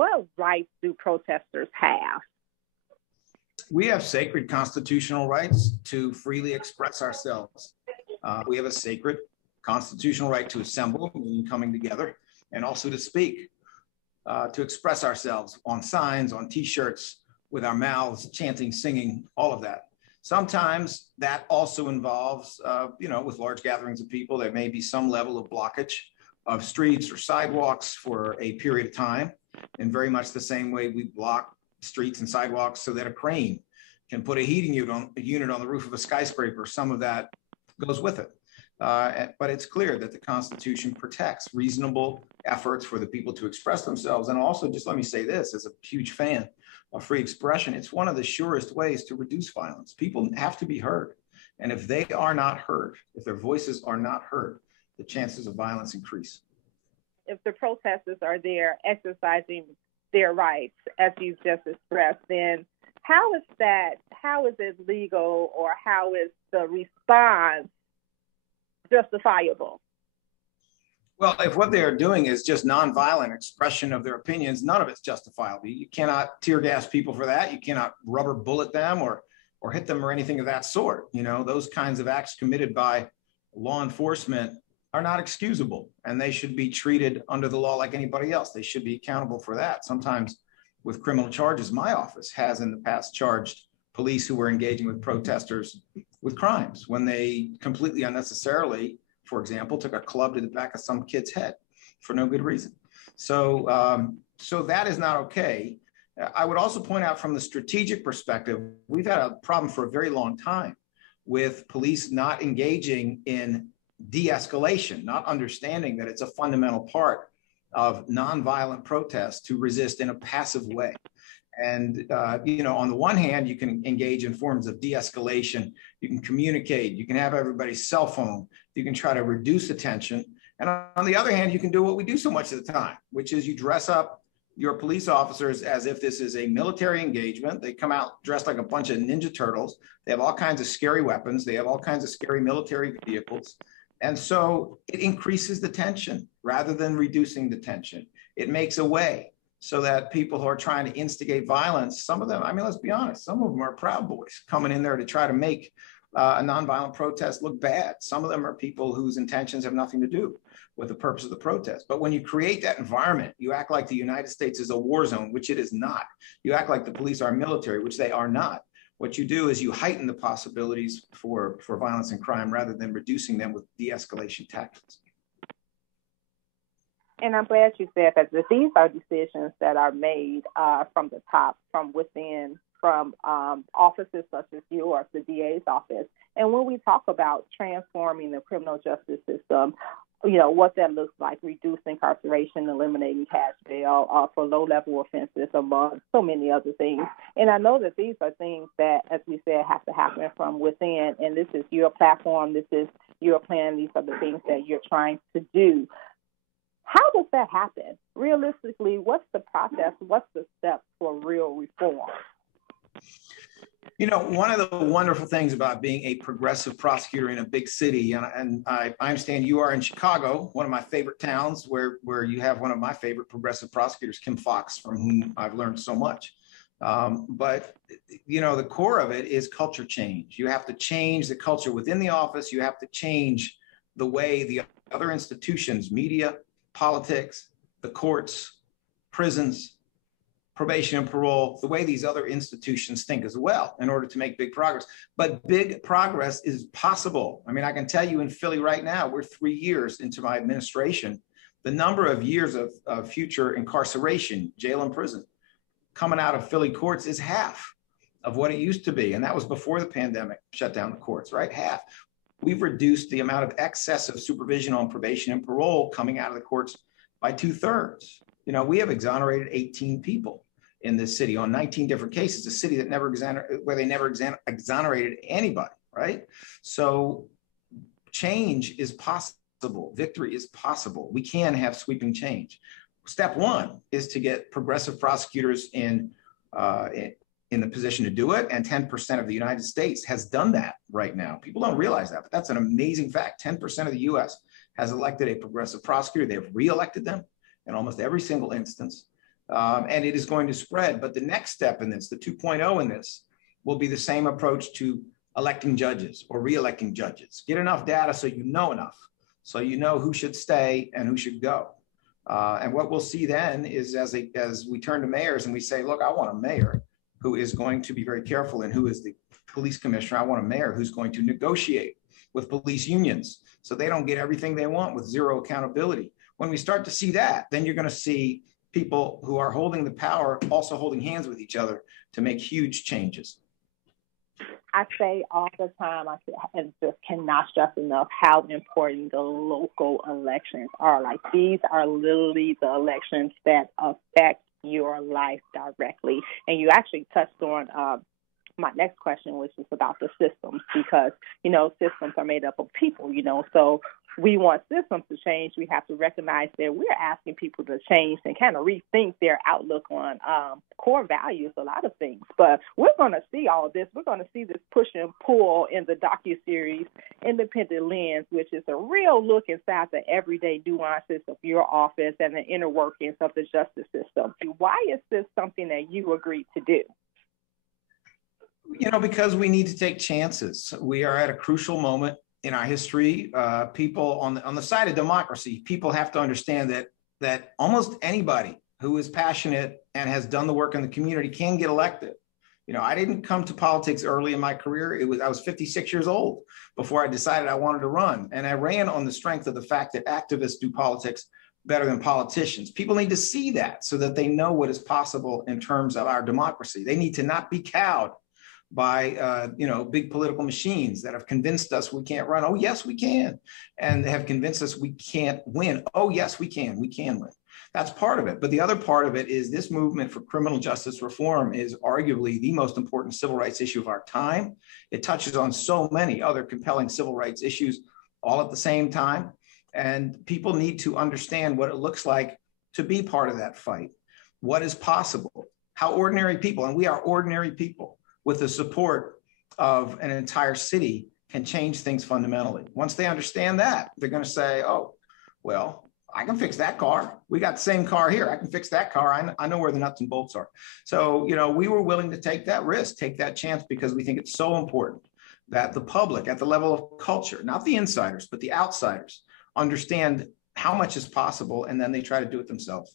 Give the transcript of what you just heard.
what rights do protesters have? We have sacred constitutional rights to freely express ourselves. We have a sacred constitutional right to assemble, meaning coming together, and also to speak, to express ourselves on signs, on T-shirts, with our mouths, chanting, singing, all of that. Sometimes that also involves, with large gatherings of people, there may be some level of blockage of streets or sidewalks for a period of time, in very much the same way we block streets and sidewalks so that a crane can put a heating unit on the roof of a skyscraper. Some of that goes with it. But it's clear that the Constitution protects reasonable efforts for the people to express themselves. And also, just let me say this, as a huge fan of free expression, it's one of the surest ways to reduce violence. People have to be heard. And if they are not heard, if their voices are not heard, the chances of violence increase. If the protesters are there exercising their rights, as you've just expressed, then how is it legal, or how is the response justifiable? Well, if what they are doing is just nonviolent expression of their opinions, none of it's justifiable. You cannot tear gas people for that. You cannot rubber bullet them or hit them or anything of that sort. Those kinds of acts committed by law enforcement are not excusable, and they should be treated under the law like anybody else. They should be accountable for that. Sometimes with criminal charges, my office has in the past charged police who were engaging with protesters with crimes when they completely unnecessarily, for example, took a club to the back of some kid's head for no good reason. So that is not okay. I would also point out, from the strategic perspective, we've had a problem for a very long time with police not engaging in de-escalation, not understanding that it's a fundamental part of nonviolent protest to resist in a passive way. And, on the one hand, you can engage in forms of de-escalation. You can communicate. You can have everybody's cell phone. You can try to reduce attention. And on the other hand, you can do what we do so much of the time, which is you dress up your police officers as if this is a military engagement. They come out dressed like a bunch of Ninja Turtles. They have all kinds of scary weapons. They have all kinds of scary military vehicles. And so it increases the tension rather than reducing the tension. It makes a way so that people who are trying to instigate violence, some of them, let's be honest, some of them are Proud Boys coming in there to try to make a nonviolent protest look bad. Some of them are people whose intentions have nothing to do with the purpose of the protest. But when you create that environment, you act like the United States is a war zone, which it is not. You act like the police are military, which they are not. What you do is you heighten the possibilities for violence and crime rather than reducing them with de-escalation tactics. And I'm glad you said that these are decisions that are made from the top, from within, from offices such as yours, the DA's office. And when we talk about transforming the criminal justice system, what that looks like, reduced incarceration, eliminating cash bail for low-level offenses, among so many other things. And I know that these are things that, as we said, have to happen from within. And this is your platform. This is your plan. These are the things that you're trying to do. How does that happen? Realistically, what's the process? What's the steps for real reform? One of the wonderful things about being a progressive prosecutor in a big city, and I understand you are in Chicago, one of my favorite towns, where you have one of my favorite progressive prosecutors, Kim Fox, from whom I've learned so much. But the core of it is culture change. You have to change the culture within the office. You have to change the way the other institutions, media, politics, the courts, prisons, probation and parole, the way these other institutions think as well, in order to make big progress. But big progress is possible. I can tell you in Philly right now, we're 3 years into my administration. The number of years of future incarceration, jail and prison, coming out of Philly courts is half of what it used to be. And that was before the pandemic shut down the courts, right? Half. We've reduced the amount of excessive supervision on probation and parole coming out of the courts by 2/3. We have exonerated 18 people in this city on 19 different cases, a city that where they never exonerated anybody, right? So change is possible. Victory is possible. We can have sweeping change. Step one is to get progressive prosecutors in the position to do it, and 10% of the United States has done that right now. People don't realize that, but that's an amazing fact. 10% of the U.S. has elected a progressive prosecutor. They've reelected them in almost every single instance. And it is going to spread. But the next step in this, the 2.0 in this, will be the same approach to electing judges or re-electing judges. Get enough data so you know enough, so you know who should stay and who should go. And what we'll see then is as we turn to mayors and we say, look, I want a mayor who is going to be very careful and who is the police commissioner. I want a mayor who's going to negotiate with police unions so they don't get everything they want with zero accountability. When we start to see that, then you're going to see people who are holding the power also holding hands with each other to make huge changes. I say all the time, and just cannot stress enough how important the local elections are. Like, these are literally the elections that affect your life directly. And you actually touched on my next question, which is about the systems, because, systems are made up of people, so we want systems to change. We have to recognize that we're asking people to change and kind of rethink their outlook on core values, a lot of things. But we're going to see all of this. We're going to see this push and pull in the docu-series Independent Lens, which is a real look inside the everyday nuances of your office and the inner workings of the justice system. Why is this something that you agreed to do? Because we need to take chances. We are at a crucial moment in our history. People on the side of democracy, people have to understand that almost anybody who is passionate and has done the work in the community can get elected. I didn't come to politics early in my career. I was 56 years old before I decided I wanted to run. And I ran on the strength of the fact that activists do politics better than politicians. People need to see that so that they know what is possible in terms of our democracy. They need to not be cowed by big political machines that have convinced us we can't run. Oh, yes, we can. And they have convinced us we can't win. Oh, yes, we can win. That's part of it. But the other part of it is this movement for criminal justice reform is arguably the most important civil rights issue of our time. It touches on so many other compelling civil rights issues all at the same time. And people need to understand what it looks like to be part of that fight, what is possible, how ordinary people, and we are ordinary people, with the support of an entire city, can change things fundamentally. Once they understand that, they're going to say, oh, well, I can fix that car. We got the same car here. I can fix that car. I know where the nuts and bolts are. So, we were willing to take that risk, take that chance, because we think it's so important that the public at the level of culture, not the insiders, but the outsiders, understand how much is possible, and then they try to do it themselves.